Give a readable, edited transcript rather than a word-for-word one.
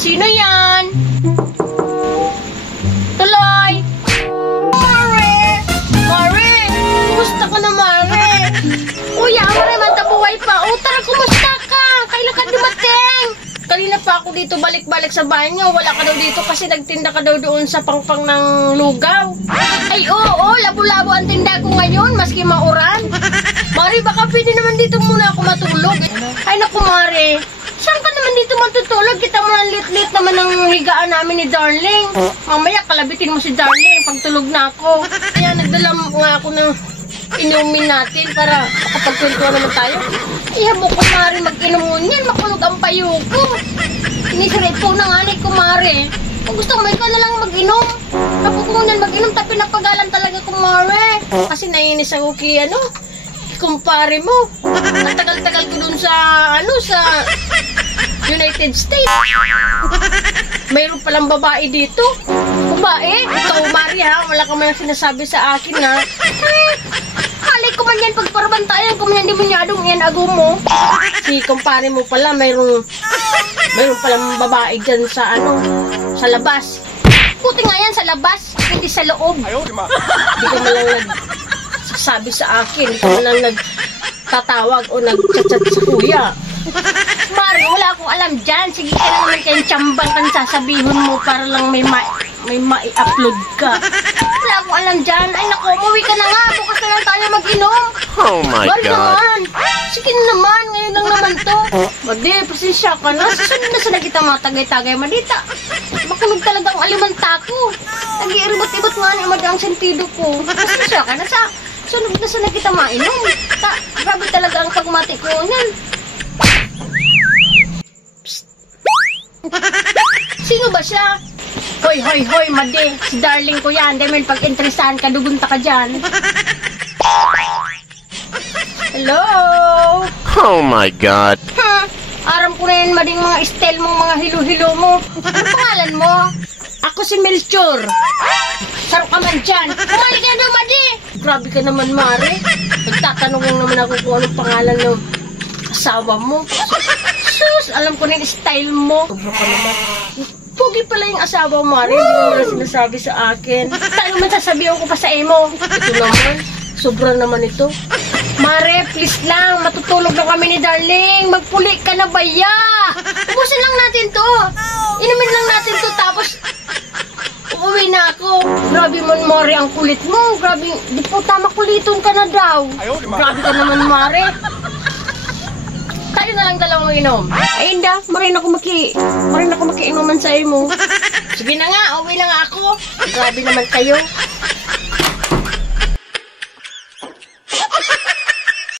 Sino yan? Tuloy! Mare! Mare! Kumusta ka na, Mare? Uy, Mare, mantabuhay pa. O, tara, kumusta ka? Kailan ka dumating? Kanina pa ako dito balik-balik sa bahay niyo. Wala ka daw dito kasi nagtinda ka daw doon sa pangpang ng lugaw. Ay, oo, labo-labo ang tinda ko ngayon, maski mauran. Mare, baka pwede naman dito muna ako matulog. Ay, naku, Mare. Saan ka naman dito matutulog? Kita mo ang lit-lit naman ang higaan namin ni Darling. Mamaya, kalabitin mo si Darling pagtulog na ako. Kaya nagdala nga ako ng inumin natin para makapagkwentuhan naman tayo. Ihabo ko, Mare, mag-inom mo niyan. Makulog ang payo ko. Inisirit po na nga ni ko, Mare. Kung gusto mo, ikaw na lang mag-inom. Ako ko niyan mag-inom, tapi napagalan talaga ko, Mare. Kasi naiinis ako kay, kumpare mo. Ang tagal-tagal ko dun sa, sa United States. Mayroon palang babae dito. Babae? Ikaw, Mari, ha? Wala ka man sinasabi sa akin, ha? Halay ko man yan pagparabantayan kung hindi mo nyadong yan ago mo. Si kumpare mo pala, mayroon palang babae dyan sa, sa labas. Buti nga yan sa labas, hindi sa loob. Hindi ko malang nagsasabi sa akin. Hindi ko malang nagtatawag o nagchat-chat sa kuya. Mari, wala akong alam dyan. Sige ka lang naman kayong tsambang kang sasabihin mo para lang may mai-upload ka. Wala akong alam dyan. Ay naku, umuwi ka na nga. Bukas na lang tayo mag-inom. Oh my Mari God. naman. Sige naman. Ngayon lang naman to. Madi, pasensya ka na. Susunod na sana kita mga tagay-tagay, Madita. Makulog talagang alimanta ko. Nag-iiribot-ibot nga ni Madi ang sentido ko. Pasensya ka na sa sunod na sana kita mainom. Grabe talaga ang pagmati ko niyan. Sino ba siya? Hoy, hoy, hoy, Madi. Si Darling ko yan. Dahil pag-interesahan ka, dugunta ka dyan. Hello? Oh my God. Aram ko na yan, Mading, mga style mong mga hilo-hilo mo. Ano pangalan mo? Ako si Melchor. Sarap ka man dyan. Kumali ka na, Madi. Grabe ka naman, Mare. Nagtatanong lang naman ako kung anong pangalan ng asawa mo. Sus, alam ko na yung style mo. Sobra ka naman. Pugi pala yung asawa mo, Mare. Hindi mo na sinasabi sa akin. Tayo man sasabihan ko pa sa emo. Ito naman. Sobra naman ito. Mare, please lang. Matutulog na kami ni Darling. Magpuli ka na ba, ya? Ubusin lang natin to. Inumin lang natin to. Tapos, uuwi na ako. Grabe man, Mare, ang kulit mo. Grabe, di po tama kuliton ka na daw. Grabe ka naman, Mare. Tayo na lang dalawang inom. Ay, hindi. Marin ako makiinuman sa mo. Sige na nga, uwi na nga ako. Grabe naman kayo.